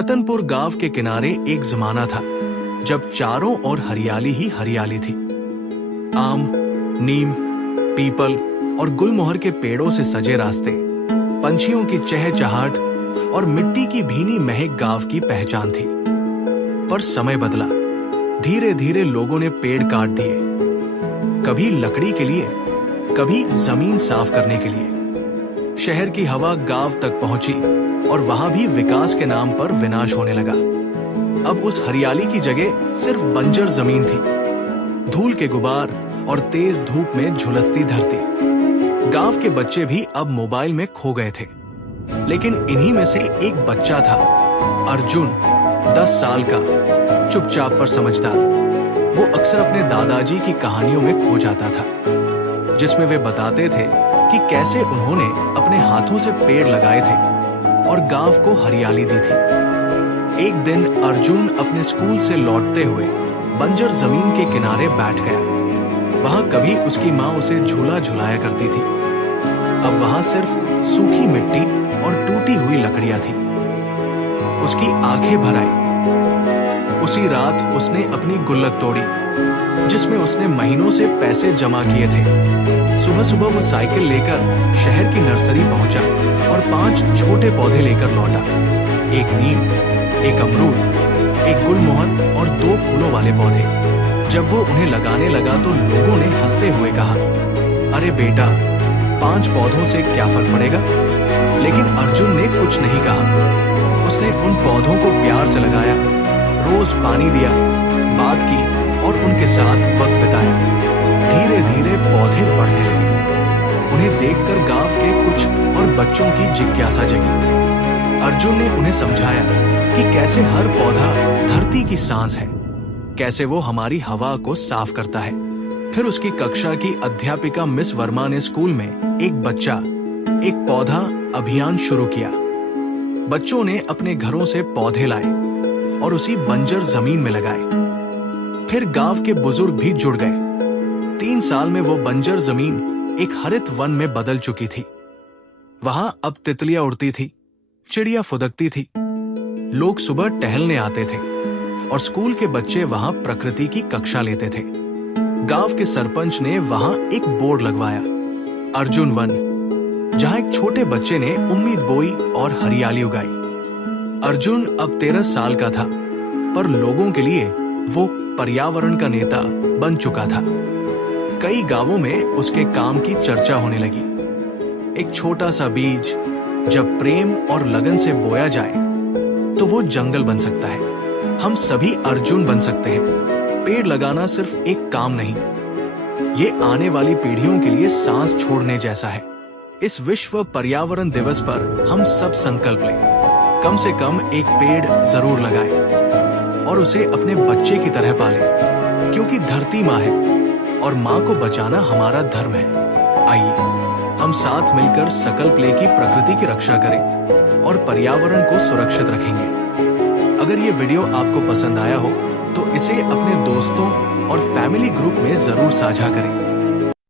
रतनपुर गांव के किनारे एक जमाना था जब चारों ओर हरियाली ही हरियाली थी। आम, नीम, पीपल और गुलमोहर के पेड़ों से सजे रास्ते, पंछियों की चहचहाट और मिट्टी की भीनी महक गांव की पहचान थी। पर समय बदला। धीरे धीरे लोगों ने पेड़ काट दिए, कभी लकड़ी के लिए, कभी जमीन साफ करने के लिए। शहर की हवा गांव तक पहुंची और वहां भी विकास के नाम पर विनाश होने लगा। अब उस हरियाली की जगह सिर्फ बंजर जमीन थी, धूल के गुबार और तेज धूप में झुलसती धरती। गांव के बच्चे भी अब मोबाइल में खो गए थे, लेकिन इन्हीं में से एक बच्चा था, अर्जुन, 10 साल का, चुपचाप पर समझदार। वो अक्सर अपने दादाजी की कहानियों में खो जाता था, जिसमें वे बताते थे कि कैसे उन्होंने अपने हाथों से पेड़ लगाए थे और गांव को हरियाली दी थी। एक दिन अर्जुन अपने स्कूल से लौटते हुए बंजर जमीन के किनारे बैठ गया। वहां कभी उसकी माँ उसे झूला झुलाया करती थी, अब वहां सिर्फ सूखी मिट्टी और टूटी हुई लकड़ियां थी। उसकी आंखें भर आई। उसी रात उसने अपनी गुल्लक तोड़ी, जिसमें उसने महीनों से पैसे जमा किए थे। सुबह सुबह वो साइकिल लेकर शहर की नर्सरी पहुंचा और 5 छोटे पौधे लेकर लौटा। एक नीम, एक अमरूद, एक गुलमोहर और 2 फूलों वाले पौधे। जब वो उन्हें लगाने लगा तो लोगों ने हंसते हुए कहा, अरे बेटा, 5 पौधों से क्या फर्क पड़ेगा? लेकिन अर्जुन ने कुछ नहीं कहा। उसने उन पौधों को प्यार से लगाया, रोज पानी दिया, बात की और उनके साथ वक्त बिताया। धीरे धीरे पौधे बढ़ने लगे। उन्हें देखकर गांव के कुछ और बच्चों की जिज्ञासा जगी। अर्जुन ने उन्हें समझाया कि कैसे हर पौधा धरती की सांस है, कैसे वो हमारी हवा को साफ करता है। फिर उसकी कक्षा की अध्यापिका मिस वर्मा ने स्कूल में एक बच्चा, एक पौधा अभियान शुरू किया। बच्चों ने अपने घरों से पौधे लाए और उसी बंजर जमीन में लगाए। फिर गांव के बुजुर्ग भी जुड़ गए। 3 साल में वो बंजर जमीन एक हरित वन में बदल चुकी थी। वहां अब तितलियां उड़ती थी, चिड़िया फुदकती थी, लोग सुबह टहलने आते थे और स्कूल के बच्चे वहां प्रकृति की कक्षा लेते थे। गांव के सरपंच ने वहां एक बोर्ड लगवाया, अर्जुन वन, जहां एक छोटे बच्चे ने उम्मीद बोई और हरियाली उगाई। अर्जुन अब 13 साल का था, पर लोगों के लिए वो पर्यावरण का नेता बन चुका था। कई गांवों में उसके काम की चर्चा होने लगी। एक छोटा सा बीज जब प्रेम और लगन से बोया जाए तो वो जंगल बन सकता है। हम सभी अर्जुन बन सकते हैं। पेड़ लगाना सिर्फ एक काम नहीं, ये आने वाली पीढ़ियों के लिए सांस छोड़ने जैसा है। इस विश्व पर्यावरण दिवस पर हम सब संकल्प लें, कम से कम एक पेड़ जरूर लगाएं और उसे अपने बच्चे की तरह पालें, क्योंकि धरती माँ है और माँ को बचाना हमारा धर्म है। आइए हम साथ मिलकर संकल्प लें कि प्रकृति की रक्षा करें और पर्यावरण को सुरक्षित रखेंगे। अगर ये वीडियो आपको पसंद आया हो तो इसे अपने दोस्तों और फैमिली ग्रुप में जरूर साझा करें।